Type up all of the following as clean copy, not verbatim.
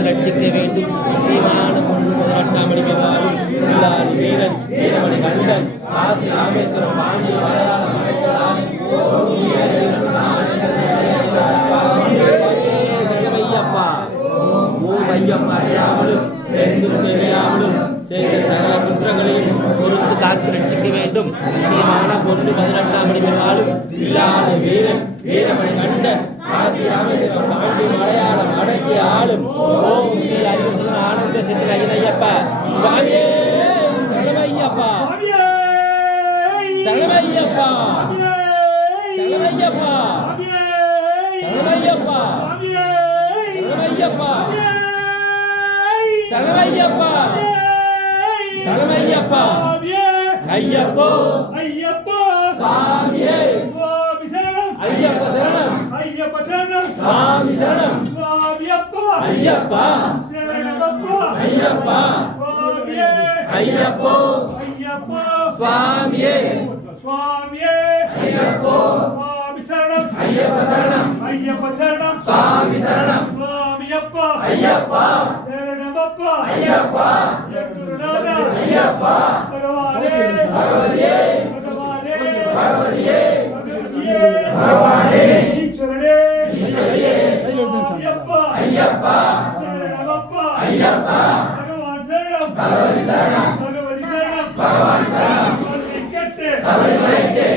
ரட்சிக்க வேண்டும். வீரன் வீரமணி கண்டன் காசி ராமேஸ்வரம் பாண்டி ஐயப்பா ஓம் ஐயப்பா அறியாமலும் தெரியாமலும் செய்த சகல குற்றங்களையும் பொறுத்து காத்து ரட்சிக்க வேண்டும். முக்கியமான பொண்ணு 18ஆம் மணி நாளும் இல்லாத வீரன் வீரமணி கண்டன் காசி ராமேஸ்வரம் பாண்டி மலையாளம் அடக்கிய ஆளும் ஓம் ஸ்ரீ அறிவுசுன ஆனந்த சித்திர ஐயப்பா சுவாமியே சரணமையப்பா சரணமையப்பா சரணமையப்பா சரணமையப்பா சரணமையப்பா சரணமையப்பா சரணமையப்பா ஐயப்போ ஐயப்போ சாமியே ஐயப்ப சரணம் ஐயப்ப சரணம் சாமி சரணம் சுவாமியப்பா ஐயப்பா சரணமப்பா ஐயப்பா சுவாமியே ஐயப்போ ஐயப்போ சுவாமியே சுவாமியே ஐயப்போ சுவாமி சரணம் ஐயப்ப சரணம் ஐயப்ப சரணம் சாமி சரணம் சுவாமியப்பா ஐயப்பா சரணமப்பா ஐயப்பா குருநாதா ஐயப்பா பகவானே பகவதியே பகவானே பகவதியே பகவானே ஈஸ்வரனே ஈஸ்வரியே ஐயப்பா ஐயப்பா சரணமப்பா ஐயப்பா பகவான் சரணம் பகவதி சரணம் பகவதி சரணம் பகவான் சரணம் கெட்டு சபரிமலைக்கு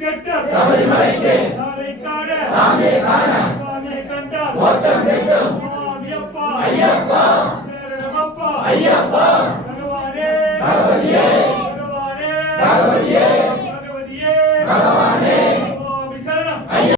கெட்டு சபரிமலைக்கு சாலை காண சாமியை காண சுவாமியை கண்டார் மோட்சம் கிடைக்கும் ஐயப்பா ஐயப்பா சரணமப்பா ஐயப்பா